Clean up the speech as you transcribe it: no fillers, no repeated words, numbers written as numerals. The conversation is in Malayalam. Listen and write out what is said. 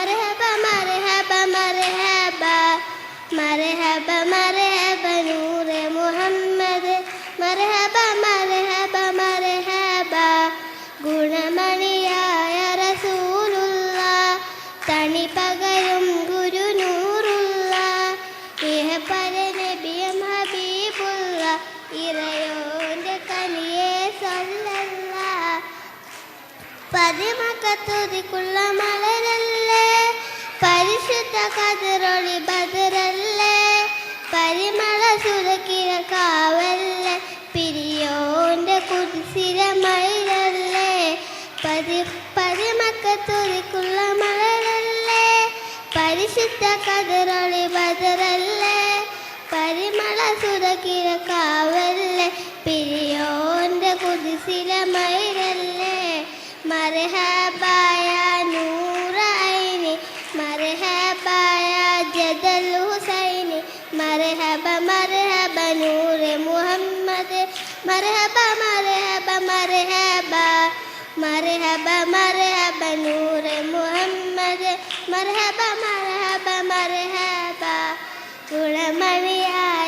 മർഹബ മർഹബ മർഹബ മർഹബ മർഹബ നൂറെ മുഹമ്മദ് മർഹബ മർഹബ മർഹബ ഗുണമണിയായ റസൂലുള്ള തണി പകരും ഗുരു നൂറുള്ള ഇഹപര നബിയും ഹബീബുള്ള ഇറയോന്റെ കനിയെ സല്ലല്ല പതിമക്കത്തുതിക്കുള്ള മലരല്ലേ പരിശുദ്ധ കതിരൊളി ബദറല്ലേ പരിമള സുരക്കിര കാവല്ലേ പിരിയോന്റെ കുതിസിരമയിലല്ലേ പതിമക്കത്തുതിക്കുള്ള മലരല്ലേ പരിശുദ്ധ കതിരൊളി ബദറല്ലേ പരിമള സുരക്കിര കാവല്ലേ പിരിയോന്റെ കുതിസിരമയിലല്ലേ മർഹബായ നൂറൈനി മർഹബായ ജദൽ ഹുസൈനി മർഹബ മർഹബ നൂറെ മുഹമ്മദ് മർഹബ മർഹബ മർഹബ മർഹബ മർഹബ നൂറെ മുഹമ്മദ് മർഹബ മർഹബ മർഹബ ഗുണമണിയായ